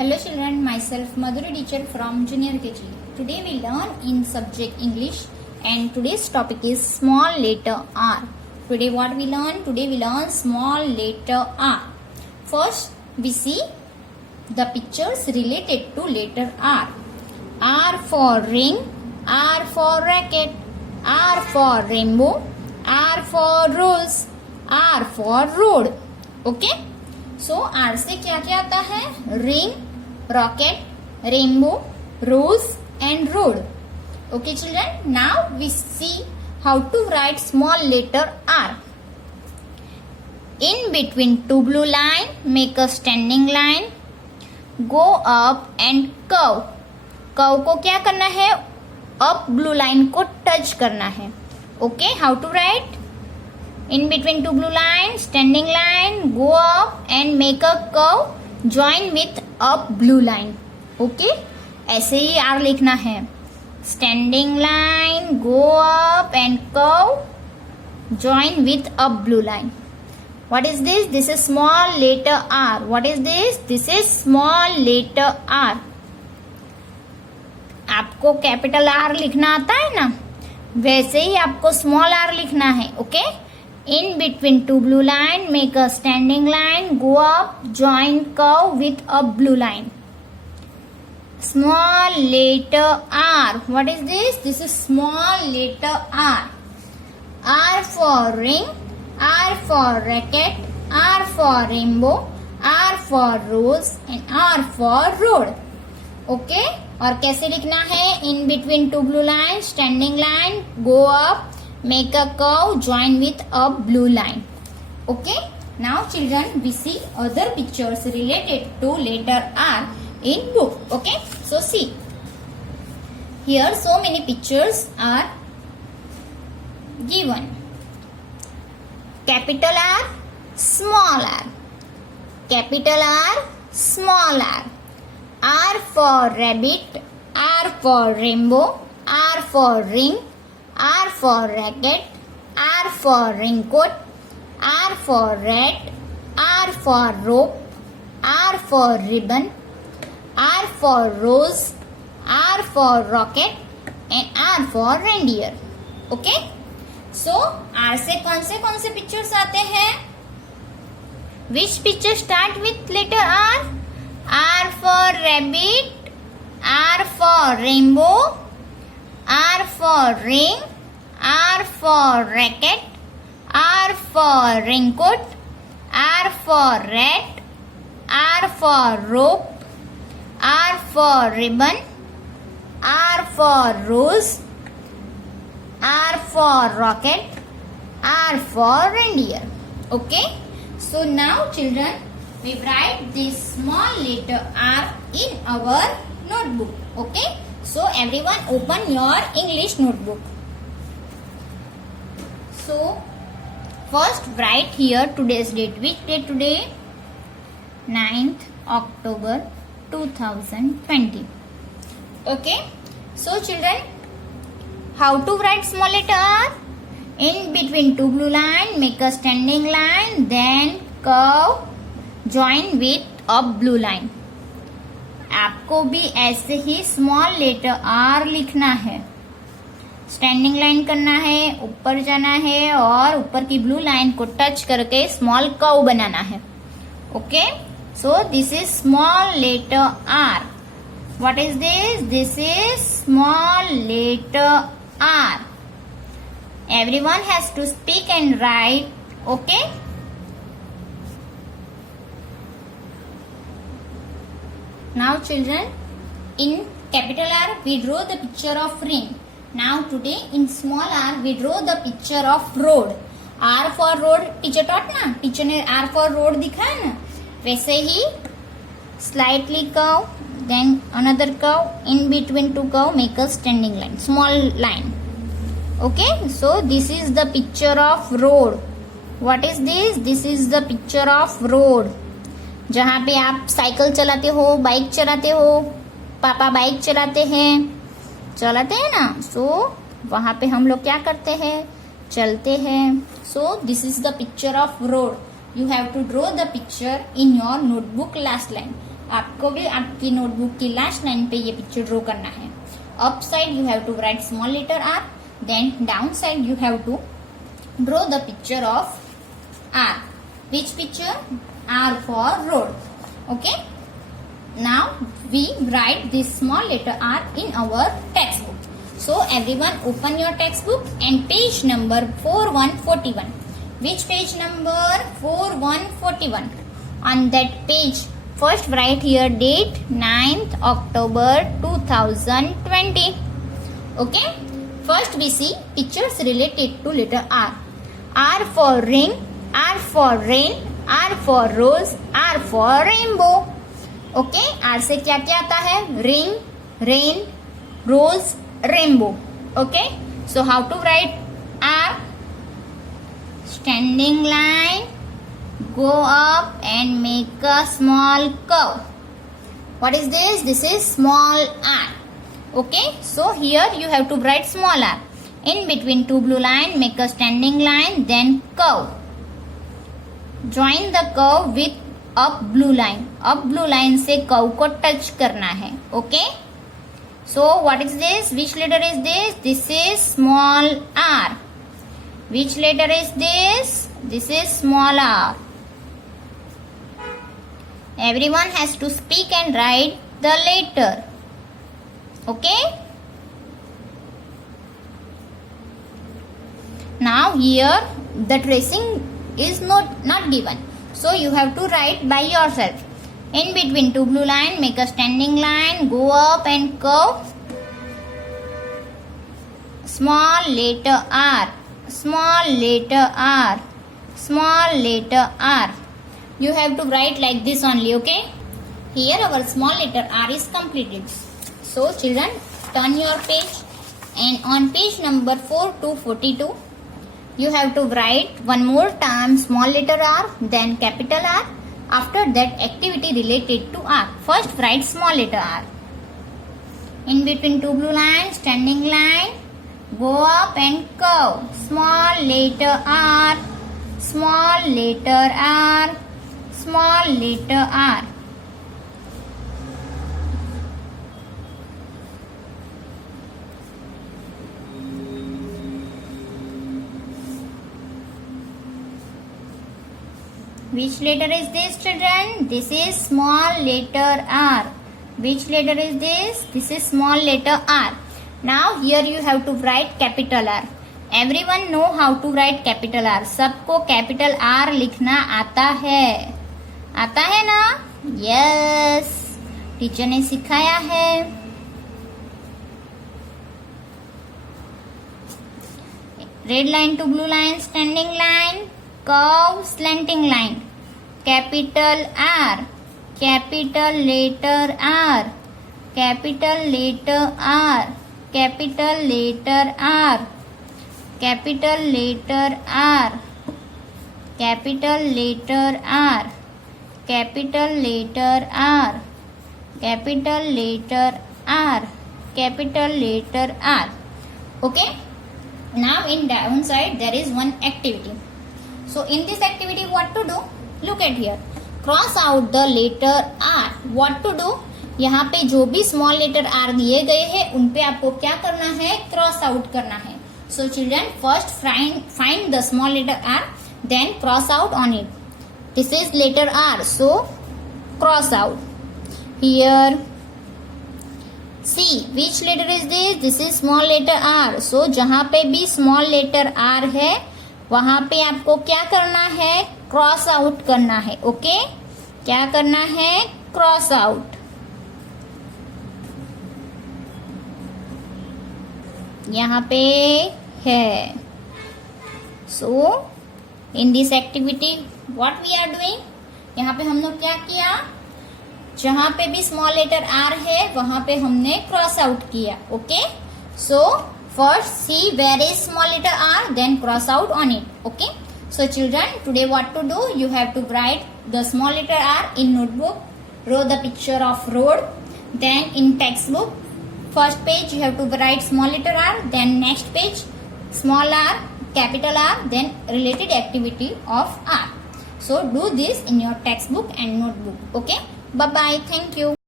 Hello children, myself Madhuri teacher from Junior KG. Today we learn in subject English and today's topic is small letter R. Today what we learn? Today we learn small letter R. First we see the pictures related to letter R. R for ring, R for racket, R for rainbow, R for rose, R for road. Okay? So R से क्या क्या आता है? Ring, rocket, rainbow, rose and road. Okay children, now we see how to write small letter R. In between two blue line, make a standing line. Go up and curve. Curve को क्या करना है? Up blue line को touch करना है. Okay, how to write? In between two blue lines, standing line, go up and make a curve, join with up blue line. Okay, ऐसे ही R लिखना है. Standing line, go up and curve, join with up blue line. What is this? This is small letter R. What is this? This is small letter R. आपको capital R लिखना आता है ना, वैसे ही आपको स्मॉल R लिखना है. Okay, in between two blue line, make a standing line, go up, join curve with a blue line. Small letter R. What is this? This is small letter R. R for ring, R for racket, R for rainbow, R for rose and R for road. Okay? और कैसे लिखना है? In between two blue lines, standing line, go up, make a curve, join with a blue line. Okay, now children we see other pictures related to letter R in book. Okay, so see here so many pictures are given. Capital R, small r, capital R, small r. R for rabbit, R for rainbow, R for ring, R for racket, R for raincoat, R for rat, R for rope, R for ribbon, R for rose, R for rocket and R for reindeer. Okay? So R से कौन से pictures आते हैं? Which picture start with letter R? R for rabbit, R for rainbow, R for ring, R for racket, R for raincoat, R for rat, R for rope, R for ribbon, R for rose, R for rocket, R for reindeer. Okay? So now children, we write this small letter R in our notebook. Okay? So everyone open your English notebook. So first write here today's date. Which date today? 9th October 2020. Okay. So children, how to write small letter R? In between two blue line, make a standing line, then curve, join with a blue line. आपको भी ऐसे ही small letter R लिखना है. Standing line करना है, ऊपर जाना है और ऊपर की ब्लू लाइन को टच करके स्मॉल कर्व बनाना है. Okay, so this is small letter R. What is this? This is small letter R. Everyone has to speak and write. Okay, now children, in capital R we draw the picture of ring. Now today in small r we draw the picture of road. R for road teacher taught ना, teacher ने R for road दिखाया ना, वैसे ही slightly curve, then another curve, in between two curve make a standing line, small line. Okay, so this is the picture of road. What is this? This is the picture of road. जहाँ पे आप cycle चलाते हो, bike चलाते हो, पापा bike चलाते हैं ना, सो वहाँ पे हम लोग क्या करते हैं? चलते हैं. सो this is the picture of road. You have to draw the picture in your notebook last line. आपको भी आपकी नोटबुक की लास्ट लाइन पे ये पिक्चर ड्रॉ करना है. Up side you have to write small letter R, then down side you have to draw the picture of R. Which picture? R for road. Okay. Now we write this small letter R in our textbook. So everyone open your textbook and page number 4141. Which page number? 4141. On that page, first write here date 9th October 2020. Okay. First we see pictures related to letter R. R for ring, R for rain, R for rose, R for rainbow. Okay, R से क्या क्या आता है? Ring, rain, rose, rainbow. Okay, so how to write R? Standing line, go up and make a small curve. What is this? This is small R. Okay, so here you have to write small R. In between two blue line, make a standing line, then curve. Join the curve with up blue line. Up blue line से curve को touch करना है. Okay? So what is this? Which letter is this? This is small r. Which letter is this? This is small r. Everyone has to speak and write the letter. Okay? Now here the tracing is not given, so you have to write by yourself. In between two blue line, make a standing line, go up and curve. Small letter R, small letter R, small letter R. You have to write like this only. Okay? Here our small letter R is completed. So children, turn your page, and on page number 4 to 42. You have to write one more time small letter R, then capital R. After that, activity related to R. First, write small letter R. In between two blue lines, standing line, go up and curve. Small letter R, small letter R, small letter R. Which letter is this, children? This is small letter R. Which letter is this? This is small letter R. Now here you have to write capital R. Everyone know how to write capital R. सबको capital R लिखना आता है. आता है ना? Yes. Teacher ने सिखाया है. Red line to blue line, standing line, curve, slanting line. Capital R, capital letter R, capital letter R, capital letter R, capital letter R, capital letter R, capital letter R, capital letter R, capital letter R. Okay? Now in downside there is one activity. So in this activity what to do? Look at here. Cross out the letter R. What to do? यहाँ पे जो भी small letter R दिए गए हैं उन पे आपको क्या करना है? क्रॉस आउट करना है. So children, first find the small letter R, then cross out on it. This is letter R, so cross out. Here, see which letter is this? This is small letter R. So जहाँ पे भी small letter R है वहां पे आपको क्या करना है? क्रॉस आउट करना है. ओके? क्या करना है? Cross out. यहाँ पे है. So in this activity what we are doing? यहाँ पे हम लोग क्या किया? जहां पे भी स्मॉल लेटर आर है वहां पे हमने क्रॉस आउट किया. Okay? So first see where is small letter R, then cross out on it. Okay? So children, today what to do? You have to write the small letter R in notebook, draw the picture of road. Then in textbook, first page you have to write small letter R, then next page small r, capital R, then related activity of R. So do this in your textbook and notebook. Okay? Bye bye. Thank you.